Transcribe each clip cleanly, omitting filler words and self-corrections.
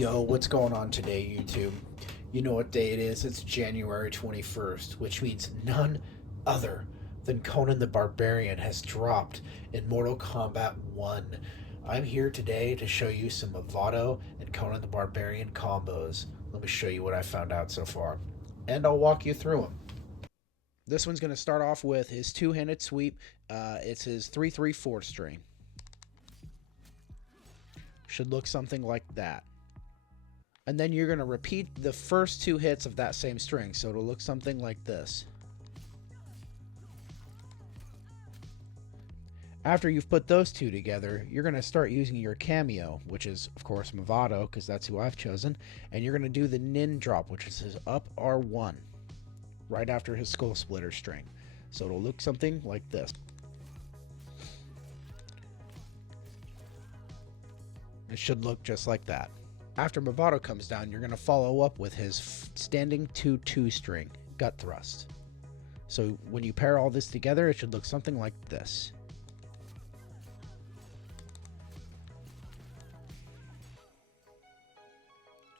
Yo, what's going on today, YouTube? You know what day it is? It's January 21st, which means none other than Conan the Barbarian has dropped in Mortal Kombat 1. I'm here today to show you some Mavado and Conan the Barbarian combos. Let me show you what I found out so far, and I'll walk you through them. This one's going to start off with his two-handed sweep. It's his 3-3-4 string. Should look something like that. And then you're going to repeat the first two hits of that same string, so it'll look something like this. After you've put those two together, you're going to start using your cameo, which is, of course, Mavado, because that's who I've chosen, and you're going to do the Nin drop, which is his up R1, right after his Skull Splitter string. So it'll look something like this. It should look just like that. After Mavado comes down, you're going to follow up with his standing 2-2 string, gut thrust. So when you pair all this together, it should look something like this.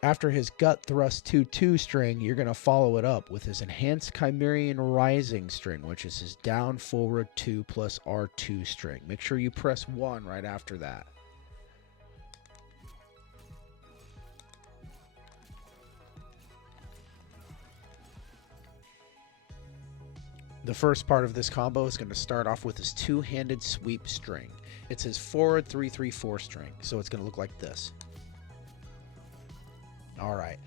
After his gut thrust 2-2 string, you're going to follow it up with his enhanced Chimerian Rising string, which is his down forward 2 plus R2 string. Make sure you press 1 right after that. The first part of this combo is going to start off with his two-handed sweep string. It's his forward 3-3-4 string, so it's going to look like this. Alright,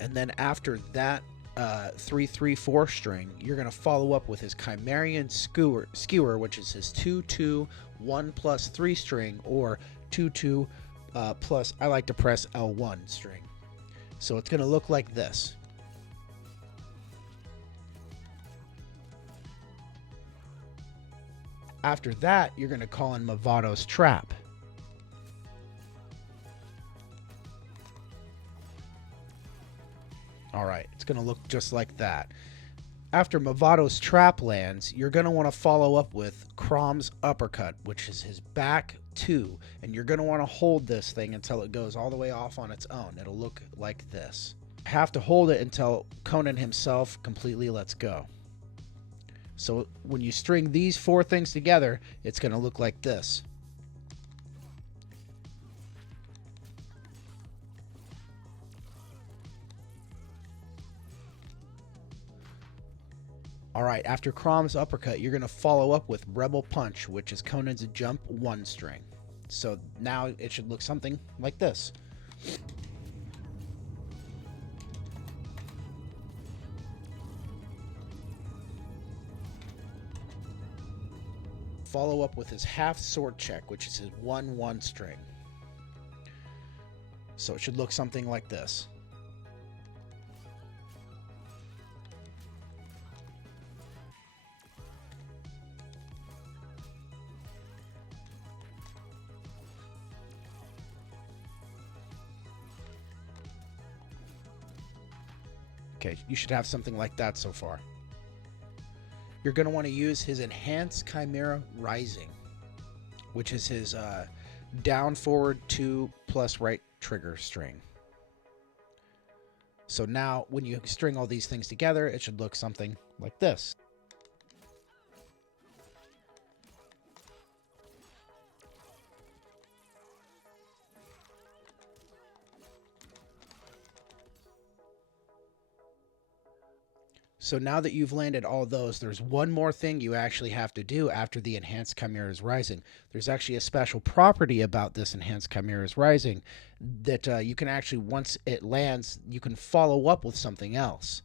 and then after that 3-3-4 string, you're going to follow up with his Chimerian Skewer, which is his 2-2 1 plus 3 string, or 2-2 plus, I like to press L1 string. So it's going to look like this. After that, you're going to call in Mavado's Trap. Alright, it's going to look just like that. After Mavado's Trap lands, you're going to want to follow up with Crom's Uppercut, which is his back 2. And you're going to want to hold this thing until it goes all the way off on its own. It'll look like this. You have to hold it until Conan himself completely lets go. So when you string these four things together, it's going to look like this. Alright, after Crom's Uppercut, you're going to follow up with Rebel Punch, which is Conan's jump 1 string. So now it should look something like this. Follow up with his half sword check, which is his 1-1 string. So it should look something like this. Okay, you should have something like that so far. You're going to want to use his Enhanced Chimera Rising, which is his down forward 2 plus right trigger string. So now when you string all these things together, it should look something like this. So now that you've landed all those, there's one more thing you actually have to do after the Enhanced Chimera's Rising. There's actually a special property about this Enhanced Chimera's Rising that you can actually, once it lands, you can follow up with something else.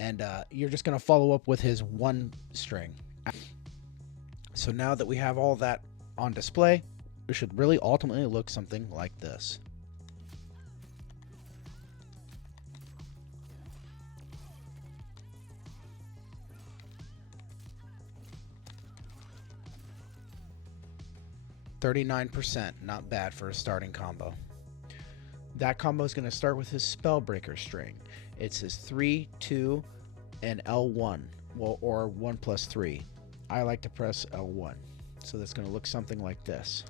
And you're just going to follow up with his 1 string. So now that we have all that on display, it should really ultimately look something like this. %, not bad for a starting combo. That combo is going to start with his Spellbreaker string. It's his 3-2 and L1, well, or 1 plus 3. I like to press L1. So that's going to look something like this.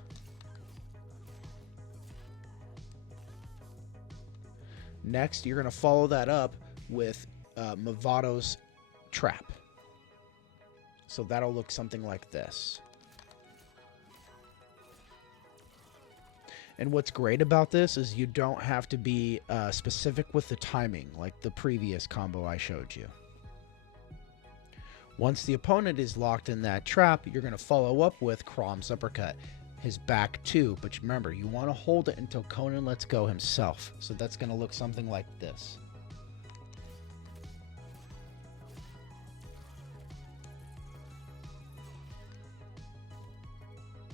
Next, you're going to follow that up with Mavado's trap. So that'll look something like this. And what's great about this is you don't have to be specific with the timing like the previous combo I showed you. Once the opponent is locked in that trap, you're going to follow up with Crom's uppercut, his back two. But remember, you want to hold it until Conan lets go himself. So that's going to look something like this.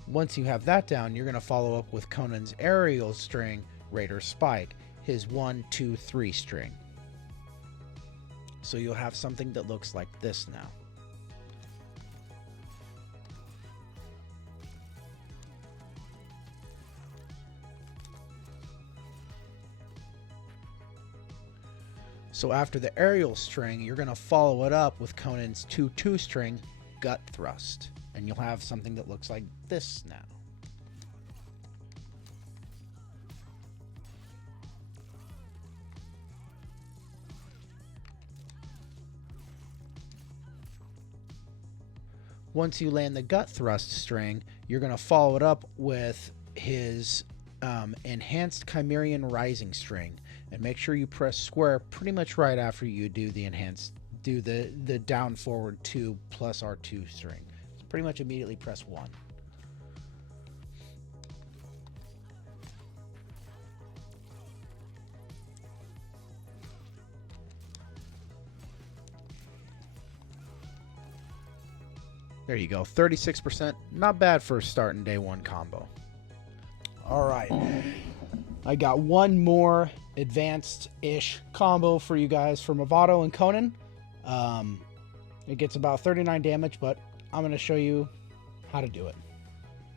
Once you have that down, you're going to follow up with Conan's aerial string, Raider Spike, his 1, 2, 3 string. So you'll have something that looks like this now. So after the aerial string, you're going to follow it up with Conan's 2, 2 string, Gut Thrust. And you'll have something that looks like this now. Once you land the Gut Thrust string, you're going to follow it up with his enhanced Chimerian Rising string. And make sure you press square pretty much right after you do the the down forward 2 plus R2 string. So pretty much immediately press 1. There you go, 36%. Not bad for starting day one combo. All right, I got one more advanced-ish combo for you guys for Mavado and Conan. It gets about 39 damage, but I'm going to show you how to do it.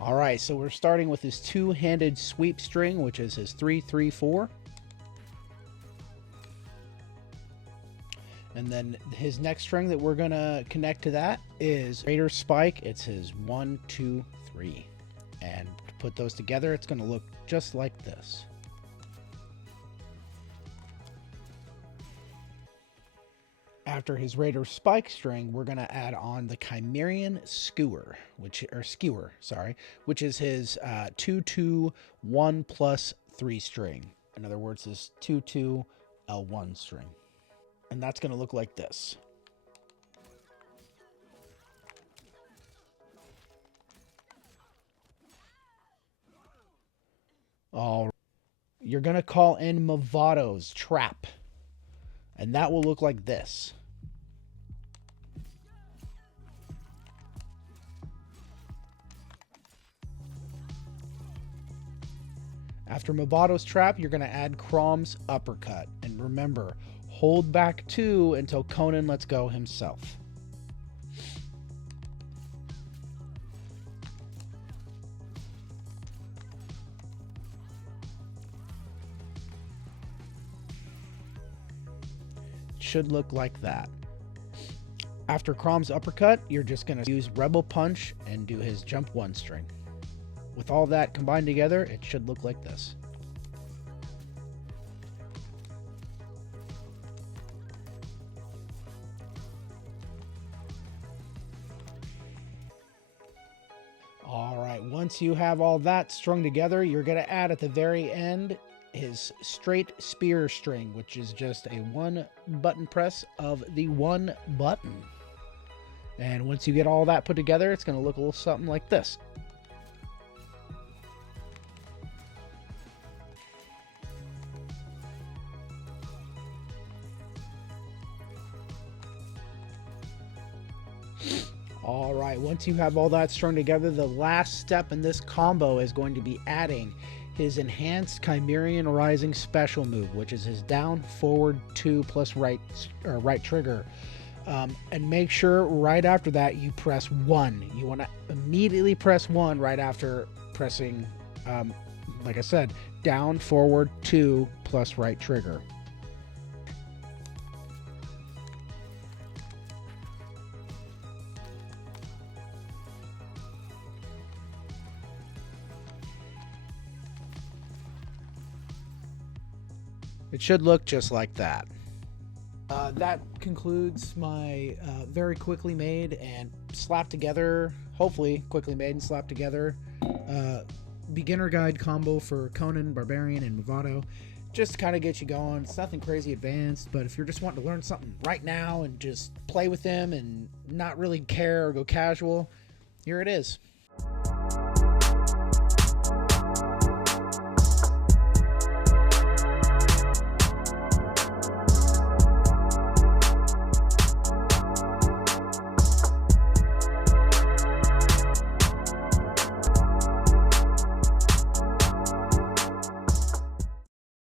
All right, so we're starting with his two-handed sweep string, which is his 3, 3, 4. And then his next string that we're going to connect to that is Raider Spike. It's his 1, 2, 3. And to put those together, it's going to look just like this. After his Raider Spike string, we're going to add on the Chimerian Skewer, which is his 2, 2, 1 plus 3 string. In other words, his 2, 2, L1 string. And that's going to look like this. All right. You're going to call in Mavado's trap. And that will look like this. After Mavado's trap, you're going to add Crom's uppercut. And remember, hold back 2 until Conan lets go himself. Should look like that. After Crom's uppercut, you're just going to use Rebel Punch and do his jump 1 string. With all that combined together, it should look like this. All right, once you have all that strung together, you're going to add at the very end his straight spear string, which is just a 1 button press of the 1 button. And once you get all that put together, it's going to look a little something like this. All right, once you have all that strung together, the last step in this combo is going to be adding his enhanced Chimerian Rising special move, which is his down forward 2 plus right trigger. And make sure right after that you press 1. You want to immediately press 1 right after pressing, like I said, down forward 2 plus right trigger. It should look just like that. That concludes my very quickly made and slapped together, hopefully quickly made and slapped together, beginner guide combo for Conan, Barbarian, and Mavado. Just to kind of get you going. It's nothing crazy advanced, but if you're just wanting to learn something right now and just play with them and not really care or go casual, here it is.